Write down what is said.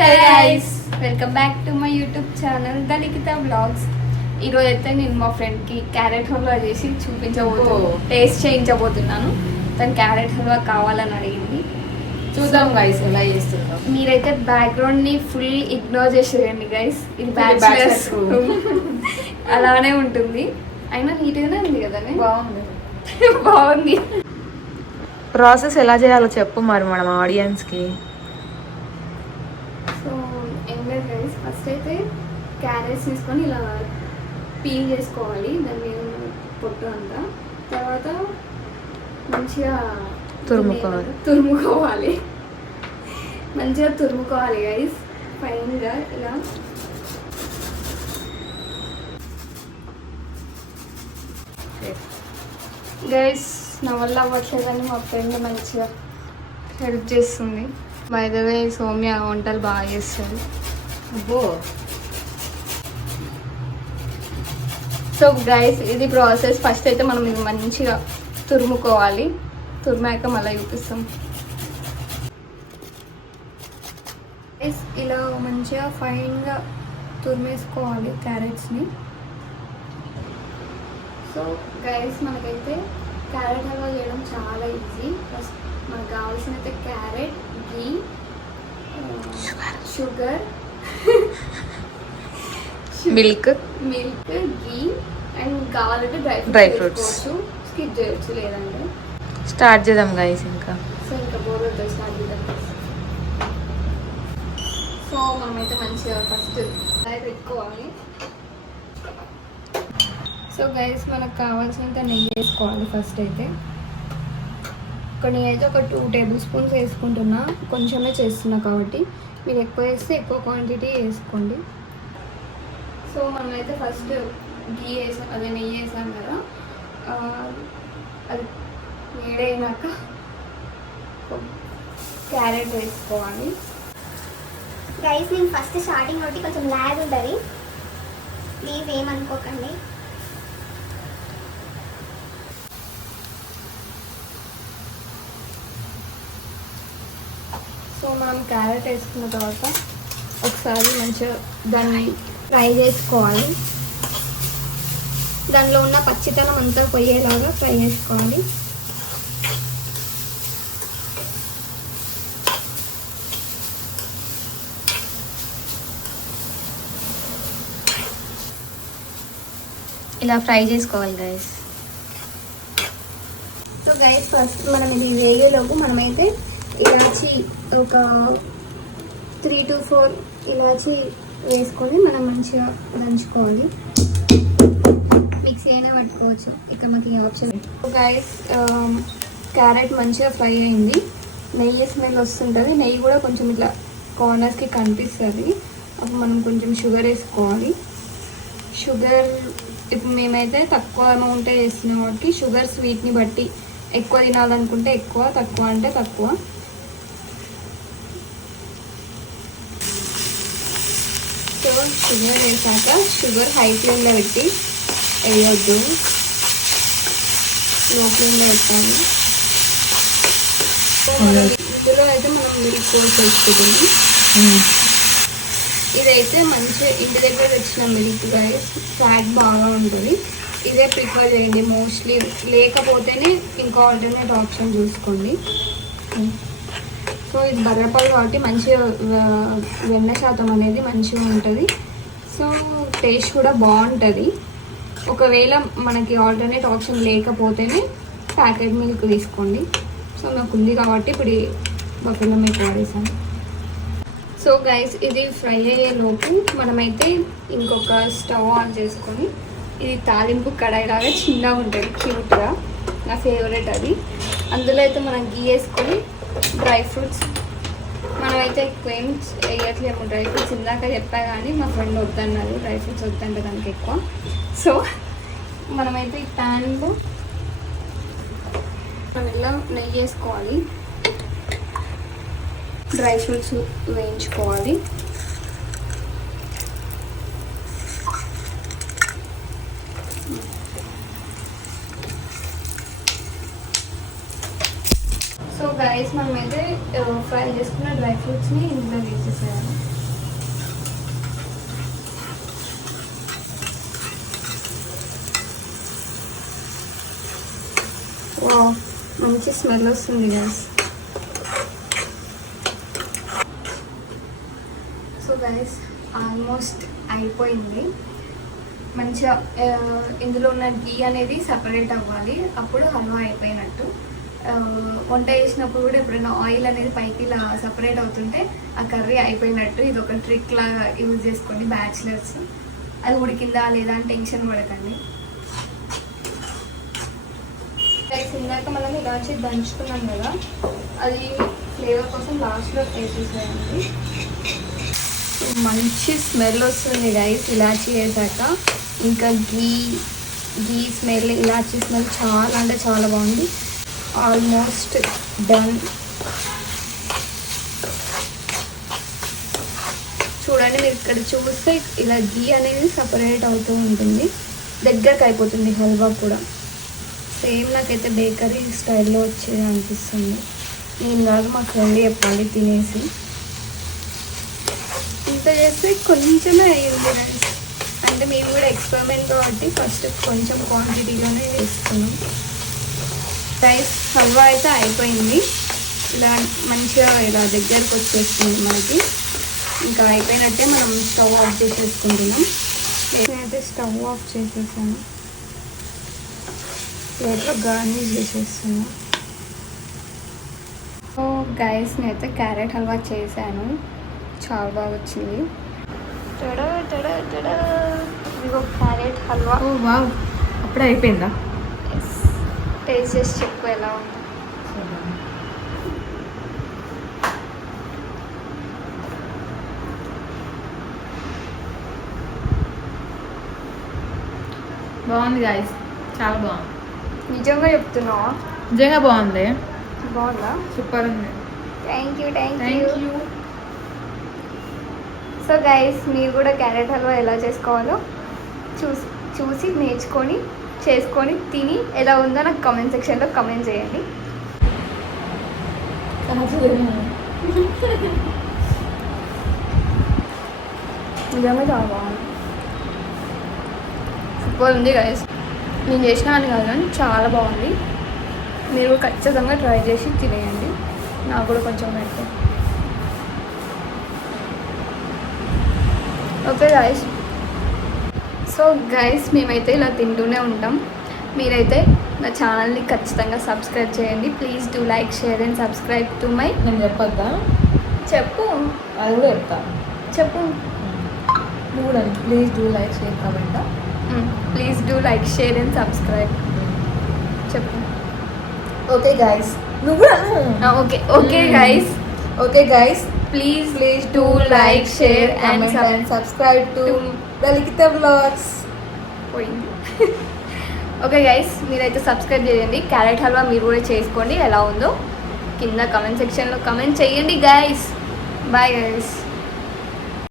guys, welcome back to my YouTube channel the Likhitha blogs. ఈరోజు అయితే నేను మా ఫ్రెండ్కి క్యారెట్ హల్వా చేసి టేస్ట్ చేయించబోతున్నాను. తను క్యారెట్ హల్వా కావాలని అడిగింది. చూద్దాం గైస్ ఎలా చేస్తున్నాం. మీరైతే బ్యాక్గ్రౌండ్ని ఫుల్ ఇగ్నోర్ చేసేయండి గైస్. ఇది బ్యాచిలర్స్ అలానే ఉంటుంది. అయినా నీట్గానే ఉంది కదా. బాగుంది. ప్రాసెస్ ఎలా చేయాలో చెప్పు మరి మనం ఆడియన్స్కి. సో ఏం లేదు గైస్, ఫస్ట్ అయితే క్యారెట్స్ తీసుకొని ఇలా పీల్ చేసుకోవాలి, దాని మీద పొట్టు అంతా. తర్వాత మంచిగా తురుముకోవాలి మంచిగా తురుముకోవాలి గైస్, ఫైన్గా ఇలా. గైస్ నా వల్ల అవ్వట్లేదని మా ఫ్రెండ్ మంచిగా హెల్ప్ చేస్తుంది. బై ద వే సౌమ్య వంటలు బాగా చేస్తుంది. సో గైస్ ఇది ప్రాసెస్. ఫస్ట్ అయితే మనం ఇది మంచిగా తురుముకోవాలి, తురిమాక మళ్ళీ చూపిస్తాం. ఇలా మంచిగా ఫైన్గా తురిమేసుకోవాలి క్యారెట్స్ని. సో గైస్ మనకైతే క్యారెట్ హల్వా చేయడం చాలా ఈజీ. ఫస్ట్ మనకు కావాల్సిన అయితే carrot, ghee, sugar, milk, ghee and కావాలంటే డ్రై ఫ్రూట్స్ స్కిప్ చేయొచ్చు లేదంటే. స్టార్ట్ చేద్దాం గైస్. ఇంకా బోర్ స్టార్ట్ చేద్దాం. సో మనమైతే మంచిగా ఫస్ట్ పెట్టుకోవాలి. సో గైస్ మనకు కావాల్సినంత నెయ్యి వేసుకోవాలి. ఫస్ట్ అయితే నేనైతే ఒక 2 టేబుల్ స్పూన్స్ వేసుకుంటున్నా, కొంచెమే చేస్తున్నా కాబట్టి మీరు ఎక్కువ వేస్తే ఎక్కువ క్వాంటిటీ వేసుకోండి. సో మనమైతే ఫస్ట్ ఘీ వేసాం, అదే నెయ్యి వేసాం కదా, అది వేడైనాక క్యారెట్ వేసుకోవాలి. గైస్ నేను ఫస్ట్ స్టార్టింగ్ ఒకటి కొంచెం ల్యాగ్ ఉంటుంది, ప్లీజ్ ఏమనుకోకండి. సో మనం క్యారెట్ వేసుకున్న తర్వాత ఒకసారి మంచిగా దాన్ని ఫ్రై చేసుకోవాలి. దానిలో ఉన్న పచ్చితనం అంతా పోయేలాగా ఫ్రై చేసుకోవాలి. ఇలా ఫ్రై చేసుకోవాలి గైస్. సో గైస్ ఫస్ట్ మనం ఇది వేగేలోపు మనమైతే ఇలాచి ఒక 3 to 4 ఇలాచి వేసుకొని మనం మంచిగా దంచుకోవాలి. మిక్సీ అయినా పట్టుకోవచ్చు, ఇక్కడ మాకు ఈ ఆప్షన్. గైస్ క్యారెట్ మంచిగా ఫ్రై అయింది, నెయ్యి స్మెల్ వస్తుంటుంది. నెయ్యి కూడా కొంచెం ఇట్లా కార్నర్స్కి కనిపిస్తుంది. అప్పుడు మనం కొంచెం షుగర్ వేసుకోవాలి. షుగర్ ఇప్పుడు మేమైతే తక్కువ అమౌంటే వేస్తున్నాం కాబట్టి షుగర్ స్వీట్ని బట్టి ఎక్కువ తినాలనుకుంటే ఎక్కువ, తక్కువ అంటే తక్కువ. సో షుగర్ వేసాక షుగర్ హై ఫ్లేమ్లో పెట్టి వేయొద్దు, లో ఫ్లేమ్లో పెట్టాలి. ఇందులో అయితే మనం మిల్క్ కోర్స్ వేసుకుంటుంది. ఇదైతే మంచిగా ఇంటి దగ్గర తెచ్చిన మిల్క్ గైస్, ఫ్యాట్ బాగా ఉంటుంది. ఇదే ప్రిఫర్ చేయండి మోస్ట్లీ, లేకపోతేనే ఇంకా ఆల్టర్నేట్ ఆప్షన్ చూసుకోండి. సో ఇది బర్రెపాలు కాబట్టి మంచిగా వెన్న శాతం అనేది మంచిగా ఉంటుంది. సో టేస్ట్ కూడా బాగుంటుంది. ఒకవేళ మనకి ఆల్టర్నేట్ ఆప్షన్ లేకపోతేనే ప్యాకెట్ మిల్క్ తీసుకోండి. సో నాకు ఉంది కాబట్టి ఇప్పుడు బఫెలో మిల్క్ వాడేసాను. సో గైస్ ఇది ఫ్రై అయ్యేలోపు మనమైతే ఇంకొక స్టవ్ ఆన్ చేసుకొని, ఇది తాలింపు కడాయిలాగా చిన్నగా ఉంటుంది, క్యూట్గా, నా ఫేవరెట్ అది. అందులో అయితే మనం గీ వేసుకొని డ్రై ఫ్రూట్స్, మనమైతే ఎక్కువ ఏం వేయట్లేము డ్రై ఫ్రూట్స్. ఇందాక చెప్పా కానీ మా ఫ్రెండ్ వద్దన్నారు, డ్రై ఫ్రూట్స్ వద్దంటే దానికి ఎక్కువ. సో మనమైతే ఈ ప్యాన్లో మనం ఇలా నెయ్యి వేసుకోవాలి, డ్రై ఫ్రూట్స్ వేయించుకోవాలి. సో గైస్ మనమైతే ఫ్రై చేసుకున్న డ్రై ఫ్రూట్స్ని ఇందులో వేసేసేయాలి. మంచి స్మెల్ వస్తుంది గైస్. సో గైస్ ఆల్మోస్ట్ అయిపోయింది. మంచిగా ఇందులో ఉన్న గీ అనేది సపరేట్ అవ్వాలి, అప్పుడు హల్వా అయిపోయినట్టు. వంట చేసినప్పుడు కూడా ఎప్పుడైనా ఆయిల్ అనేది పైకి ఇలా సపరేట్ అవుతుంటే ఆ కర్రీ అయిపోయినట్టు. ఇది ఒక ట్రిక్ లాగా యూజ్ చేసుకోండి బ్యాచిలర్స్. అది ఉడికిందా లేదా అని టెన్షన్ పడకండి. ఇందాక మనం ఇలాచి దంచుకున్నాం కదా, అది ఫ్లేవర్ కోసం లాస్ట్లో వేసేసేయండి. మంచి స్మెల్ వస్తుంది గైస్ ఇలాచి వేసాక. ఇంకా గీ స్మెల్, ఇలాచి స్మెల్ చాలా అంటే చాలా బాగుంది. Almost done. చూడండి, మీరు ఇక్కడ చూస్తే ఇలా గీ అనేది సపరేట్ అవుతూ ఉంటుంది, దగ్గరకు అయిపోతుంది హల్వా కూడా. సేమ్ నాకైతే బేకరీ స్టైల్లో వచ్చేది అనిపిస్తుంది. నేను కాదు, మా ఫ్రెండ్ చెప్పండి తినేసి. ఇంత చేస్తే కొంచెమే అయ్యింది రైస్. అంటే మేము కూడా ఎక్స్పెరిమెంట్ కాబట్టి ఫస్ట్ కొంచెం క్వాంటిటీలోనే వేస్తున్నాం. రైస్ హల్వా అయితే అయిపోయింది. ఇలా మంచిగా ఇలా దగ్గరకు వచ్చేస్తుంది మనకి. ఇంకా అయిపోయినట్టే మనం స్టవ్ ఆఫ్ చేసేసుకుంటున్నాం. నేనైతే స్టవ్ ఆఫ్ చేసేసాను. ప్లేట్లో గార్నిష్ చేసేస్తున్నాను. సో గైస్ నేనైతే క్యారెట్ హల్వా చేశాను, చాలా బాగా వచ్చింది. ఇదిగో క్యారెట్ హల్వా. ఓ వావ్, అప్పుడే అయిపోయిందా? టేస్ట్ చేసి చెప్పు ఎలా ఉంది. బాగుంది గాయస్, చాలా బాగుంది. నిజంగా చెప్తున్నావా? నిజంగా బాగుంది. బాగుందా? సూపర్ ఉంది. Thank you. Thank you. So guys మీరు కూడా క్యారెట్ హల్వా ఎలా చేసుకోవాలో చూసి నేర్చుకొని చేసుకొని తిని ఎలా ఉందో నాకు కామెంట్ సెక్షన్లో కామెంట్ చేయండి. నిజంగా చాలా బాగుంది, సూపర్ ఉంది గైస్. నేను చేసిన అని కాదు కానీ చాలా బాగుంది. మీరు కూడా ఖచ్చితంగా ట్రై చేసి తినేయండి. నాకు కూడా కొంచెం పెడితే. Okay guys. సో గైస్ మేమైతే ఇలా తింటూనే ఉంటాం. మీరైతే నా ఛానల్ని ఖచ్చితంగా సబ్స్క్రైబ్ చేయండి. Please do like, share and subscribe to my. నేను చెప్పొద్దా? చెప్పు. అది కూడా చెప్తా. చెప్పు. నువ్వు కూడా please do like, share, comment. Please do like, share and subscribe. చెప్పు. Okay guys. నువ్వు కూడా okay guys. Okay guys, please do like, share and subscribe to Lalikita Vlogs. పోయింది. ఓకే గైస్, మీరైతే సబ్స్క్రైబ్ చేయండి. క్యారెట్ హల్వా మీరు కూడా చేసుకోండి, ఎలా ఉందో కింద కామెంట్ సెక్షన్లో కామెంట్ చేయండి గైస్. Bye guys.